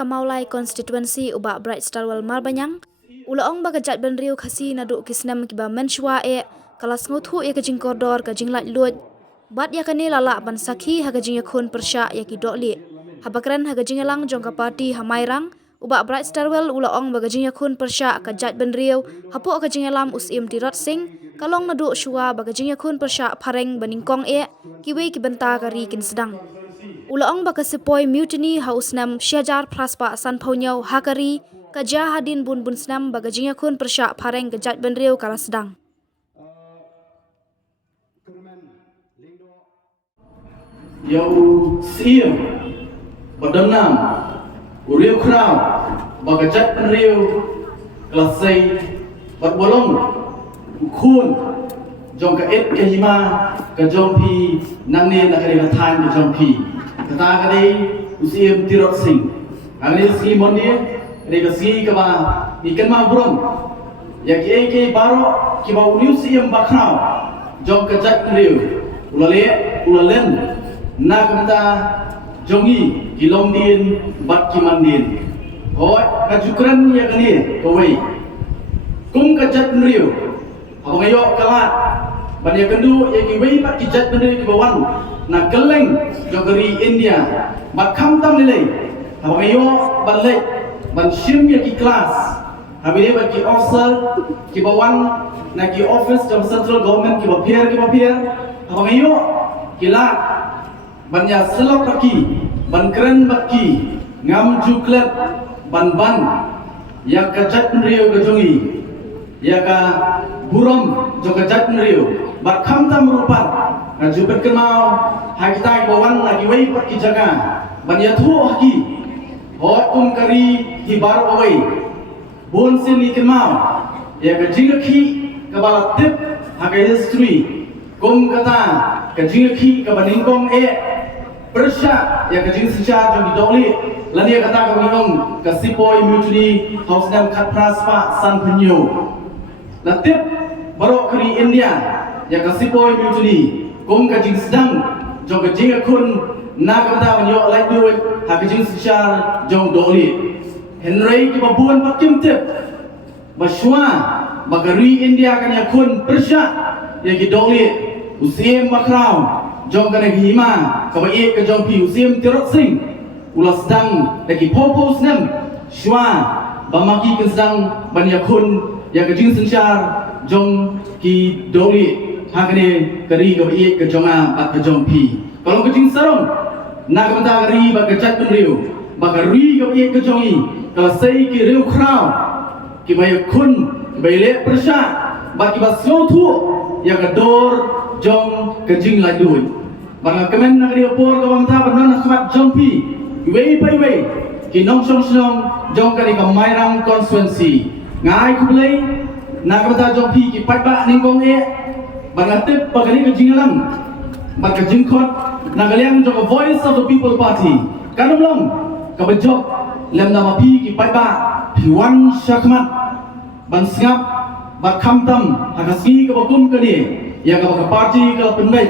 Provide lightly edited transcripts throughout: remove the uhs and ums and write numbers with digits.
Kamaulai constituency ubak Bright Starwell Marbanyang, ulaong bagajat benriu khasi naduk kisnam kiba menshwa kalas nguthu kajing koridor kajing lat lut, bat yakani lalak ban sakhi hagajing yakun persya yaki dokli. Habakran hagajing lang jongka parti hamairang, ubak Bright Starwell ulaong bagajing yakun persya kajat benriu, hapuk kajing lam usim Tirot Singh, kalong naduk shua bagajing yakun persya pareng baningkong kiwi kibenta kari kin sedang. Ulaong bakasipoi mutiny hausnam syajar praspa san paunyau hakari kajah hadin bun snam bagajing yakun persya pareng kejat benriu kala sedang. Yau siam badanam uriu krau bagajat benriu kala sei batbolong ukun jong ka et ke hima ka jong pi nang ne na kare ka than ka jong pi kata kare usim Tirot Singh angni ski mondi rega ski ka ba ikan ma buron ya ke baro ki ba uniu siam bakrau jong ka jat riu ulalen na kamta jongi kilong din bat kimandin hoi ka jukran ya kani kawai kum ka jat riu abang ayo kalat banyak kendu yang kiwei pat kijat benda kibawan na keleng jogeri India mat kham tam lele abang ayo balai ban sim ya ki kelas habis ban ki officer kibawan na ki office jam central government kibapier abang ayo kilat banyak selok baki ban keren baki ngam juklet ban yang kajat riu gajongi ya ka buram joka jat riu bat kham tam rupat na jubet kemau ha kita bawan lagi wei pat ki jaga ban ya thu haki hot kari hi bar wei bon sin ni kemau ya ka jingki ka bala tip ha ka history kata ka jingki ka baningkong persya ya ka jing sija jong doli lani kata ka ngong ka sipoi mutiny house nam khat praspa san punyo na tip barok kari India ya kasipoi mutiny kum kajing sedang jong kajing akun na kamta banyo lai duit ha kajing sishar jong doli Henry ki babuan pakim tip baswa bagari India kan yakun persya ya ki doli usim makrau jong kan hima kabai ka jong pi usim Tirot Singh ulas sedang lagi popos nem shwa bamaki kan sedang ban yakun ya kajing sishar jong ki doli hakne kari ka iek ka jonga pat ka jong pi kalau kajing sarong na kamta kari ba ka chat riu ba ka ri ka iek ka jongi kala sei ki riu krau ki bay kun ki bay le persya ba ki ba slow thu ya ka dor jong kajing la duit ba ka kemen na kari por ka bamta banon na khat jong pi ki wei pai wei ki nong song jong kari ka mairang constituency ngai kublai na kamta jong pi ki pat ba ning kong Bangatip pagani ka jingalang baka jingkot nagaliang jong voice of the people party kanumlong kabajok lem nama pi ki paiba piwan syakmat ban singap ba khamtam hakasi ka bakum kani ya ka baka party ka penbai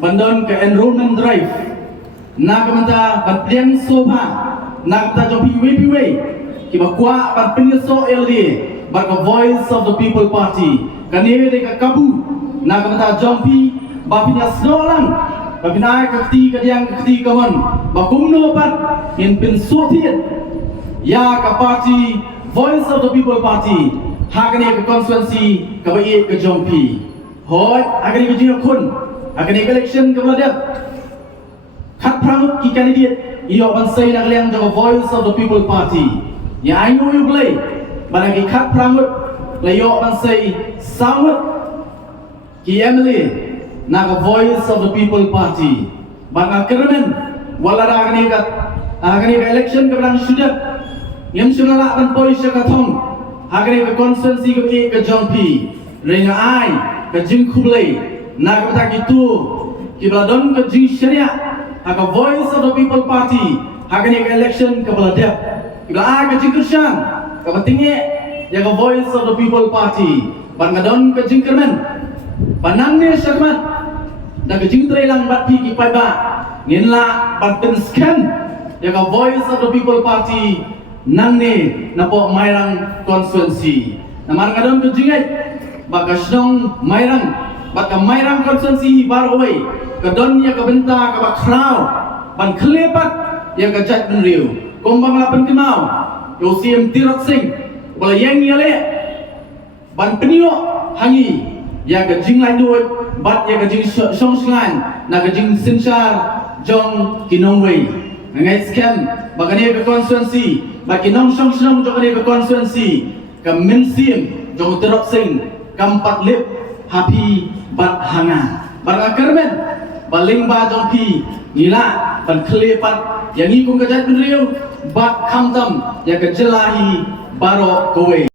bandon ka enrollment drive na kamanta ban pliang soba na kamta jong pi wei ki bakwa ban pinso LD baka voice of the people party kani de ka kabu na kamata jompi bapina snolang bapina kakti kadiang kakti kaman bakumno pat in pin sotiet ya ka party voice of the people party hagani ka constituency ka bai ka jompi hoy agani ka jing kun agani ka election ka bladap khat pramuk ki candidate iyo ban sai na liang the voice of the people party ya I know you play banagi khat pramuk layo ban sai samut ki Emily naga voice of the people party banga kermen wala agni ka election ka bang sudah yang sunala ban poi syakathong agni ka constituency ka ka jongpi renga ai ka jing khublei naga ta gitu ki bladon ka jing sharia aga voice of the people party agni ka election ka bladep ki bla ka jing krishan ka batinge ya ka voice of the people party banga don ka jing kermen Panang ni syakmat na kajing trailang bat pi ki pai ba ngin la bat pen scan ya ka Voice of the People Party nang ne na po Mairang constituency. Naman ngadon ko jingat baka snong Mairang baka Mairang constituency baraway kadon ya ka benta ka bakraw ban klepat ya ka Jat Ben Riu kombang lapan kenau yo CM Tirot Singh bala yang yale ban penio hangi ya ka jinglai duit bat ya ka jing song slan na ka jing sinchar jong kinongwei ngai scam bagani ka constituency ba kinong song song jong ka constituency ka mensim jong Tirot Singh kampat lip happy bat hanga barang kermen baling ba jong pi nila ban klepat yang ikung ka Jat Ben Riu bat kamtam ya ka jelahi baro kowe